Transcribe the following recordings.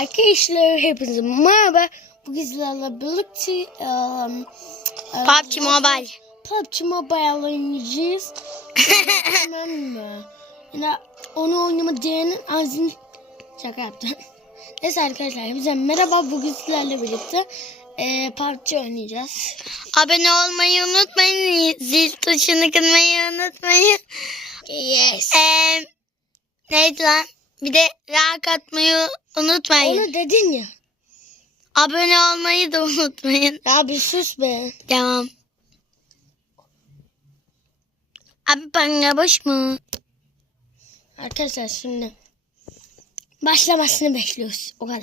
Arkadaşlar hepinize merhaba. Bugün sizlerle birlikte um, PUBG Mobile. PUBG Mobile oynayacağız. tamam mı? Yine onu oynama diyenin ağzını şaka yaptım. Neyse arkadaşlar hepinize merhaba. Bugün sizlerle birlikte e, PUBG oynayacağız. Abone olmayı unutmayın. Zil tuşunu kırmayı unutmayın. Yes. Ee, neydi lan? Bir de like atmayı unutmayın. Onu dedin ya. Abone olmayı da unutmayın. Ya bir sus be. Devam. Abi bana boş mu? Arkadaşlar şimdi başlamasını bekliyoruz. O kadar.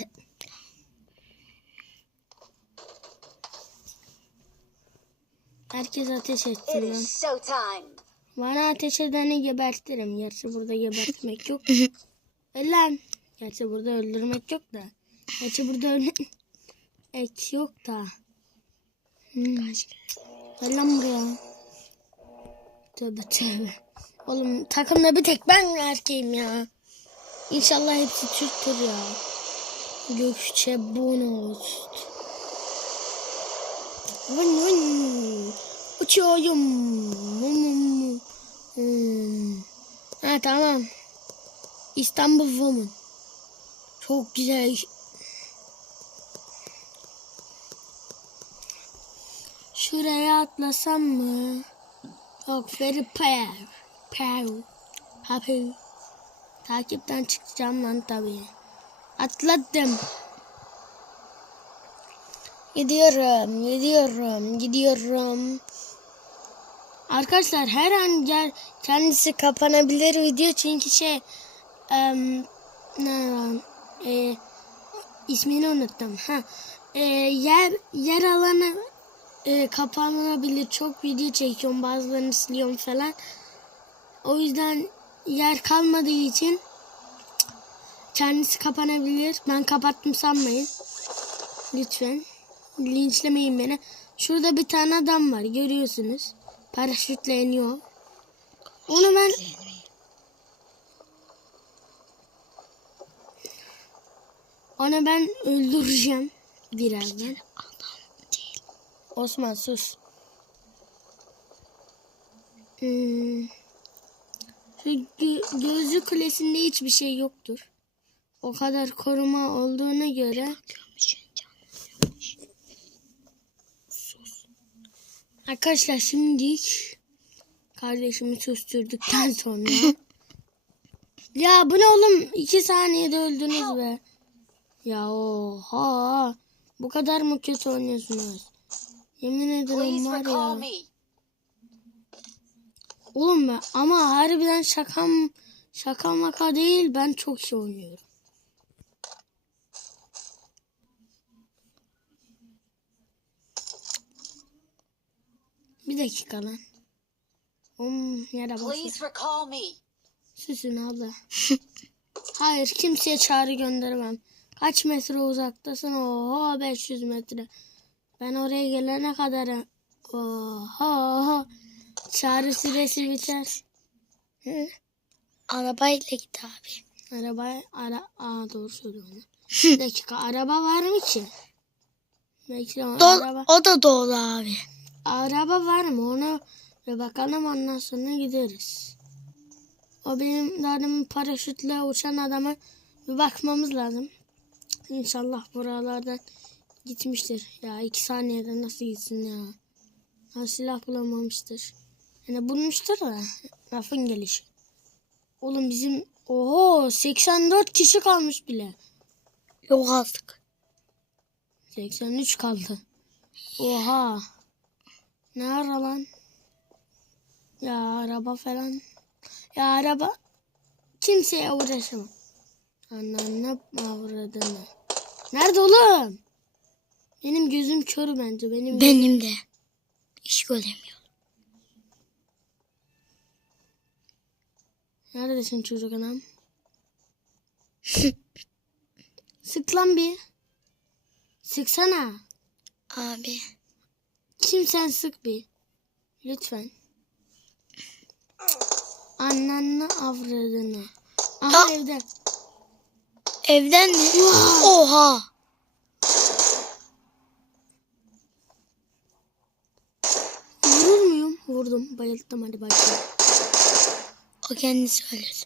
Herkes ateş etsin lan. Bana ateş edeni gebertirim. Gerçi burada gebertmek yok. E lan. Gerçi burada öldürmek yok da. Gerçi burada öl et yok da. Hmm. Gel lan buraya. Tövbe tövbe. Oğlum takımda bir tek ben erkeğim ya. İnşallah hepsi Türktür ya. Gökçe Bonost. Vın vın. Uçuyorum. Hmm. Ha tamam. İstanbul Woman. Çok güzel. Şuraya atlasam mı? Yok very per. Per. Happy. Takipten çıkacağım lan tabii. Atladım. Gidiyorum, gidiyorum, gidiyorum. Arkadaşlar her an gel kendisi kapanabilir video çünkü şey em, ne e, ismini unuttum. Ha. E, yer yer alanı e, kapanabilir. Çok video çekiyorum bazılarını siliyorum falan. O yüzden yer kalmadığı için kendisi kapanabilir. Ben kapattım sanmayın. Lütfen. Linçlemeyin beni. Şurada bir tane adam var görüyorsunuz. Paraşütle iniyor onu ben onu ben öldüreceğim birazdan Osman sus Hmm. Şu gö- gözlü kulesinde hiçbir şey yoktur. O kadar koruma olduğuna göre Arkadaşlar şimdi kardeşimi susturduktan sonra Ya bu ne oğlum? iki saniyede öldünüz be. Ya oha. Bu kadar mı kötü oynuyorsunuz? Yemin ederim var ya. Oğlum ben ama harbiden şakam şaka maka değil ben çok iyi oynuyorum. Bir dakika lan. Um, yere bak. Susun abla. Hayır kimseye çağrı göndermem. Kaç metre uzaktasın? Oho 500 metre. Ben oraya gelene kadar oho çağrı süresi biter. Hı? Arabayla git abi. Araba ara Aa, doğru söylüyorum. Bir dakika araba var mı ki? Bekle araba. o da doğru abi. Araba var mı? Onu bir bakalım ondan sonra gideriz. O benim daha demin paraşütle uçan adama bir bakmamız lazım. İnşallah buralardan gitmiştir. Ya iki saniyede nasıl gitsin ya? Ha, silah bulamamıştır. Yani bulmuştur da lafın gelişi. Oğlum bizim oho 84 kişi kalmış bile. Yok artık. 83 kaldı. Oha. Ne ara lan? Ya araba falan. Ya araba. Kimseye uğraşamam. Ananı avradını. Nerede oğlum? Benim gözüm kör bence. Benim Benim de. Hiç göremiyorum. Neredesin çocuk anam? Sık lan bir. Sıksana. Abi. Kim sen sık bir. Lütfen. Annenle avradını. Aha Ah. evde. Evden mi? Oha. Vurur muyum? Vurdum. Bayılttım hadi başlayalım. O kendisi ölür.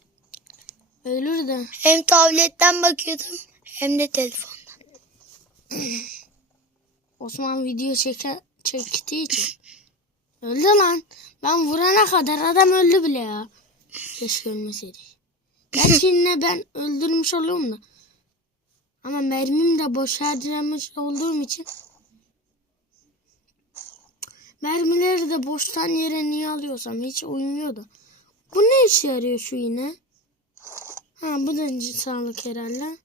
Ölür de. Hem tabletten bakıyordum hem de telefondan. Osman video çeke, çektiği için. Öldü lan. Ben vurana kadar adam öldü bile ya. Keşke ölmeseydi. Gerçi yine ben öldürmüş oluyorum da. Ama mermim de boş harcamış olduğum için. Mermileri de boştan yere niye alıyorsam hiç uymuyor da. Bu ne işe yarıyor şu yine? Ha bu da sağlık herhalde.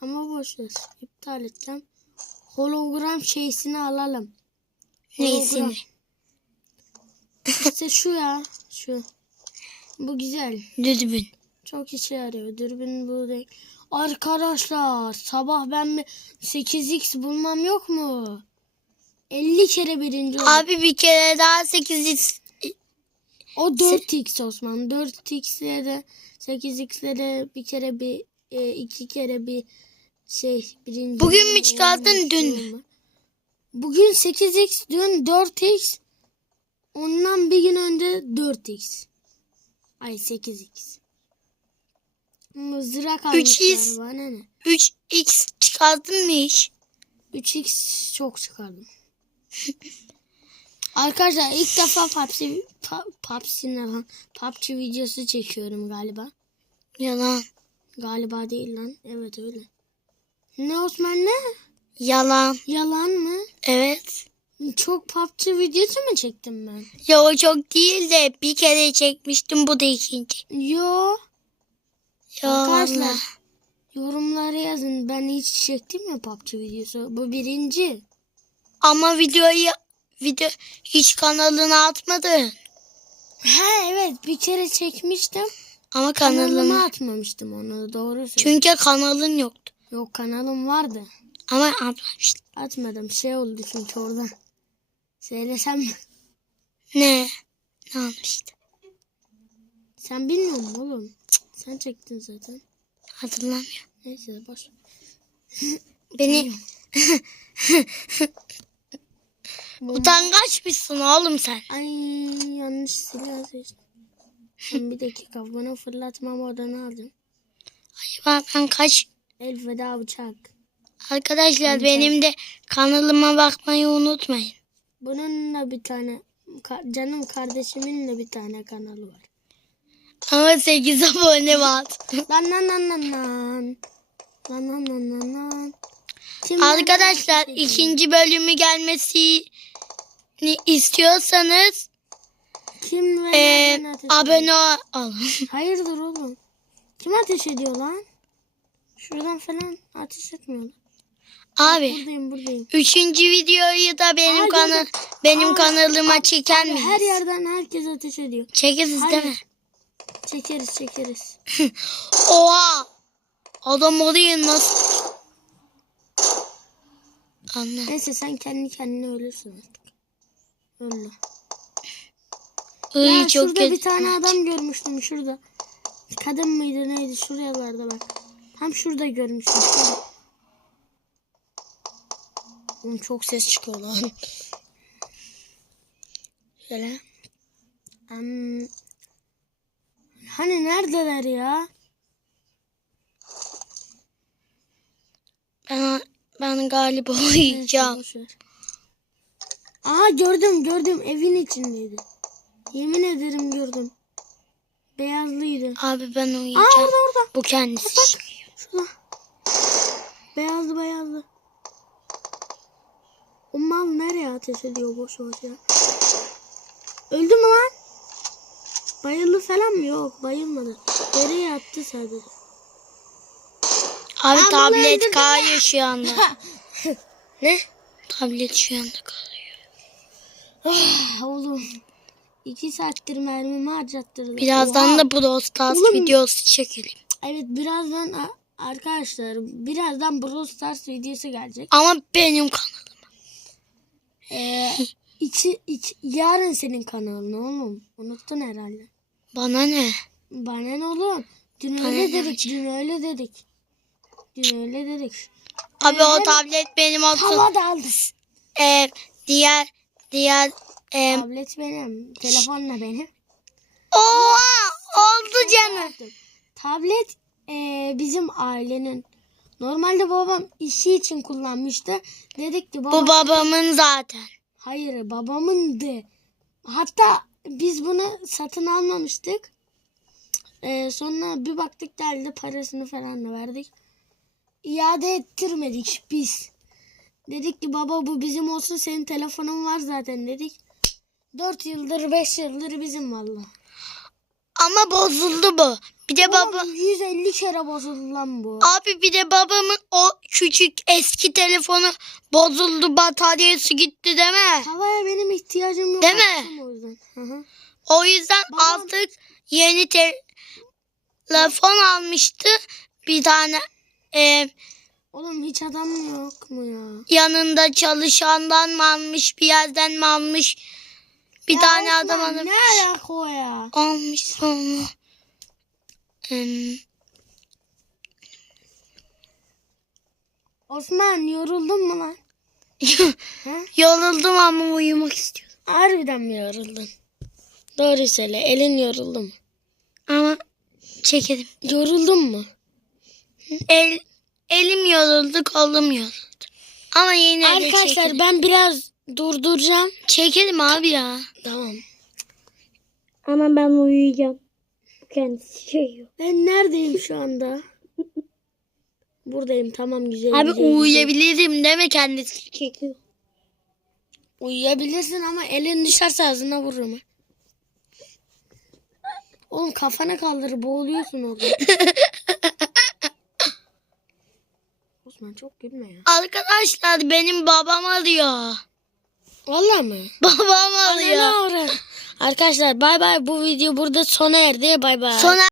Ama boş ver. İptal edeceğim. Hologram şeysini alalım. Neyse. İşte şu ya. Şu. Bu güzel. Düdübün. Çok işe yarıyor. Dürbün bu değil. Arkadaşlar sabah ben bir 8x bulmam yok mu? 50 kere birinci oldum. Abi bir kere daha 8 O 4x Osman. 4x'le de 8x'le de bir kere bir e, iki kere bir şey birinci. Bugün mü olmuş dün mü? Bugün 8x dün 4x ondan bir gün önce 4x. Ay 8x. Mızrak almışlar 3x. bana ne? 3x çıkardın mı hiç? 3x çok çıkardım. Arkadaşlar ilk defa PUBG, PUBG ne lan? PUBG videosu çekiyorum galiba. Yalan. Galiba değil lan. Evet öyle. Ne Osman ne? Yalan. Yalan mı? Evet. Çok PUBG videosu mu çektim ben? Ya o çok değil de bir kere çekmiştim bu da ikinci. Yo. Arkadaşlar yorumlara yazın. Ben hiç çektim ya PUBG videosu. Bu birinci. Ama videoyu video hiç kanalına atmadın. Ha evet bir kere çekmiştim. Ama Kanalıma kanalına. atmamıştım onu doğru söylüyorsun. Çünkü kanalın yoktu. Yok kanalım vardı. Ama atmamıştım. Atmadım. Şey oldu çünkü orada. Söylesem mi? Ne? Ne almıştım? Sen bilmiyor musun oğlum? Sen çektin zaten. Hatırlamıyorum. Neyse boş. Beni utangaçmışsın oğlum sen. Ay yanlış silah seçtim. Bir dakika bunu fırlatma modunu aldım. Acaba ben kaç... Elveda bıçak. Arkadaşlar benim de kanalıma bakmayı unutmayın. Bunun da bir tane canım kardeşimin de bir tane kanalı var. Ama 8 abone var. Lan lan lan lan lan. Lan lan lan lan lan. Kim Arkadaşlar ikinci bölümü gelmesini istiyorsanız Kim ve ateş abone olun. Hayırdır oğlum? Kim ateş ediyor lan? Şuradan falan ateş etmiyor. Abi Buradayım buradayım. üçüncü videoyu da benim Aa, kanal benim Aa, kanalıma çeker miyiz? Her yerden herkes ateş ediyor. Çekeriz değil mi? Çekeriz çekeriz. Oha! Adam oraya nasıl... Anla. Neyse sen kendi kendine ölürsün artık. Öyle. Iy, Ya çok şurada kötü. bir tane adam görmüştüm şurada. Kadın mıydı neydi şuralarda bak. Tam şurada görmüştüm. Şurada. Oğlum çok ses çıkıyor lan. Şöyle. Em, hani neredeler ya? Ben, ben galiba uyuyacağım. Aa gördüm gördüm evin içindeydi. Yemin ederim gördüm. Beyazlıydı. Abi ben Aa uyuyacağım. orada orada. Bu kendisi. Bak. Şurada. Beyazlı beyazlı. O mal nereye ateş ediyor boş boş ya? Öldü mü lan? Bayıldı falan? Yok bayılmadı. Yere yattı sadece. Abi bunu tablet kayıyor şu anda. ne? Tablet şu anda kayıyor. Ah, Oğlum. iki saattir mermimi harcattırdı. Birazdan Oha. da Brawl Stars Oğlum. videosu çekelim. Evet birazdan arkadaşlar birazdan Brawl Stars videosu gelecek. Ama benim kanalım. Ee, iki, iki, yarın senin kanalın oğlum. Unuttun herhalde. Bana ne? Bana ne oğlum? Dün Bana öyle ne dedik, dün öyle dedik. Dün öyle dedik. Abi o Hem tablet benim olsun. Hava da aldı. Ee, diğer diğer e, Tablet benim. Telefonla benim. Oha oldu canım. Tablet eee, bizim ailenin. Normalde babam işi için kullanmıştı. Dedik ki baba Bu babamın zaten. Hayır babamındı. Hatta biz bunu satın almamıştık. Eee, sonra bir baktık geldi parasını falan da verdik. İade ettirmedik biz. Dedik ki baba bu bizim olsun senin telefonun var zaten dedik. 4 yıldır 5 yıldır bizim valla. Ama bozuldu bu. Bir de baba Oğlum 150 kere bozuldu lan bu. abi bir de babamın o küçük eski telefonu bozuldu bataryası gitti mi? Havaya benim ihtiyacım yok. Değil mi? O yüzden. Hı hı. O yüzden Babam- artık yeni te- telefon almıştı. Bir tane e, Oğlum hiç adam yok mu ya? yanında çalışandan mı almış bir yerden mi almış? Bir Ya tane adam almış. Ne alaka o ya? Almış sonra. Em, Osman yoruldun mu lan? Yoruldum ama uyumak istiyorum. Harbiden mi yoruldun? Doğru söyle. Elin yoruldu mu? Ama çekelim. Yoruldun mu? El, elim yoruldu, kolum yoruldu. Ama yine Arkadaşlar ben biraz durduracağım. Çekelim abi ya. Tamam. Ama ben uyuyacağım. Kendisi şey Ben neredeyim şu anda? Buradayım tamam güzel. Abi güzel, güzel. uyuyabilirim deme kendisi çekiyor. Uyuyabilirsin ama elin düşerse ağzına vururum. Oğlum kafana kaldır boğuluyorsun orada. Osman çok gülme ya. Arkadaşlar benim babam arıyor. Valla mı? Babam avradım. Arkadaşlar bay bay bu video burada sona erdi. Bay bay. Sonra